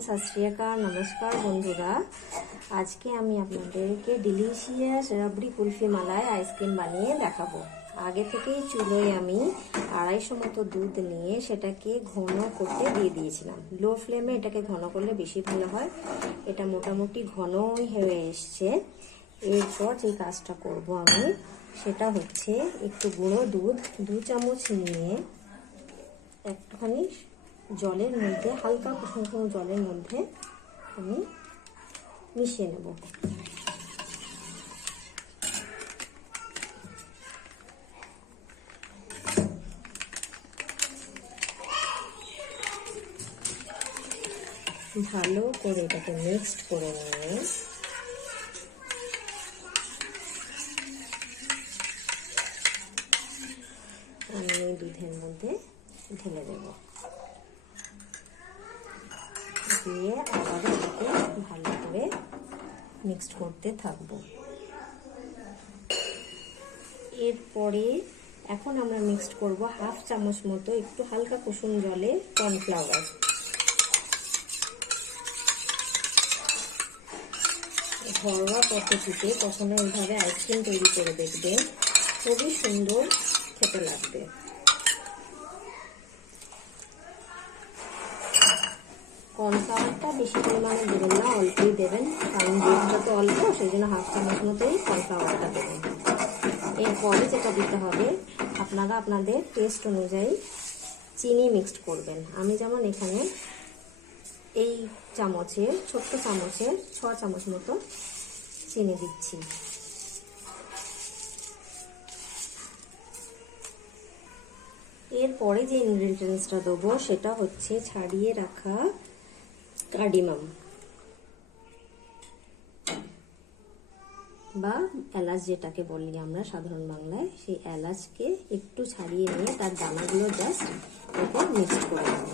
सत श्री अकाल, नमस्कार बंधुरा। आज के आमी आपनादेरके डिलिशियास राबड़ी कुल्फी मालाई आइसक्रीम बानिये देखाबो। आगे থেকেই চুলোয় আমি 250 মতো দুধ নিয়ে সেটাকে ঘন করতে দিয়ে দিয়েছিলাম। লো ফ্লেমে এটাকে ঘন করলে বেশি ভালো হয়। এটা মোটামুটি ঘনই হয়ে এসছে। এরপর যে কাজটা করব আমি সেটা হচ্ছে একটু গুঁড়ো দুধ 2 চামচ নিয়ে একটুখানি জলের মধ্যে হালকা কুসুম জলের মধ্যে আমি মিশিয়ে নেব। ভালো করে এটাকে মিক্সড করে নিয়ে আমি এই দুধের মধ্যে ঢেলে দেব। দিয়ে আবার এটাকে ভালো করে মিক্সড করতে থাকবো। এরপরে এখন আমরা মিক্সড করব 1/2 চামচ মতো একটু হালকা কুসুম জলে কর্নফ্লাওয়ার। ঘরোয়া পদ্ধতিতে কখনো এইভাবে আইসক্রিম তৈরি করে দেখবেন, খুবই সুন্দর খেতে লাগবে। কর্নফ্লাওয়ারটা বেশি পরিমাণে দেবেন না, অল্পই দেবেন, কারণ দুধটা তো অল্প, সেই জন্য 1/2 চামচ মতোই কর্নফ্লাওয়ারটা দেবেন। এরপরে যেটা দিতে হবে, আপনারা আপনাদের টেস্ট অনুযায়ী চিনি মিক্সড করবেন। আমি যেমন এখানে এই চামচের ছোট্ট চামচের 6 চামচ মতো চিনি দিচ্ছি। এরপরে যে ইনগ্রেডিয়েন্টসটা দেবো সেটা হচ্ছে ছাড়িয়ে রাখা কার্ডিমাম বা এলাচ, যেটাকে বলি আমরা সাধারণ বাংলায়। সেই এলাচকে একটু ছাড়িয়ে নিয়ে তার দানাগুলো জাস্ট এতে মিক্সড করে নেব।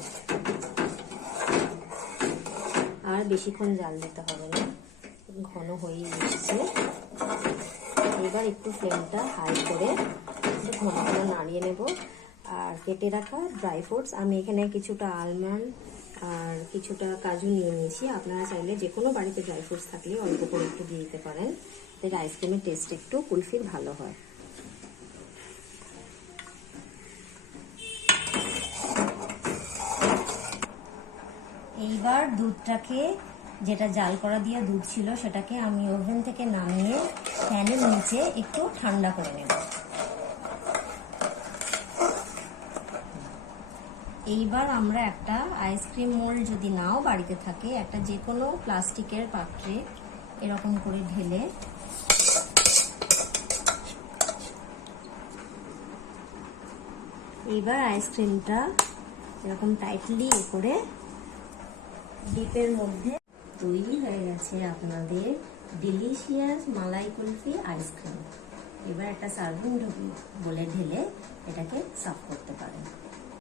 আর বেশিক্ষণ জাল দিতে হবে না, ঘন হয়ে এসেছে। এবার একটু ফ্লেমটা হাই করে ঘন ঘন নাড়িয়ে নেব। আর কেটে রাখা ড্রাই ফ্রুটস, আমি এখানে কিছুটা আলমন্ড আর কিছুটা কাজু নিয়ে নিয়েছি। আপনারা চাইলে যে কোনো বাড়িতে ড্রাই ফ্রুটস থাকলে অল্প করে একটু দিয়ে দিতে পারেন, এতে আইসক্রিমের টেস্ট একটু কুলফির ভালো হয়। এইবার দুধটাকে, যেটা জাল করা দিয়ে দুধ ছিল, সেটাকে আমি ওভেন থেকে নামিয়ে ফ্যানের নিচে একটু ঠান্ডা করে নেব। এইবার আমরা একটা আইসক্রিম মোল্ড, যদি নাও বাড়িতে থাকে, একটা যে কোনো প্লাস্টিকের পাত্রে এরকম করে ঢেলে এইবার আইসক্রিমটা এরকম টাইটলি করে ডিপের মধ্যে তৈরি হয়ে গেছে আপনাদের ডিলিশিয়াস মালাই কুলফি আইসক্রিম। এবার একটা সার্ভিং বলে ঢেলে এটাকে সার্ভ করতে পারেন।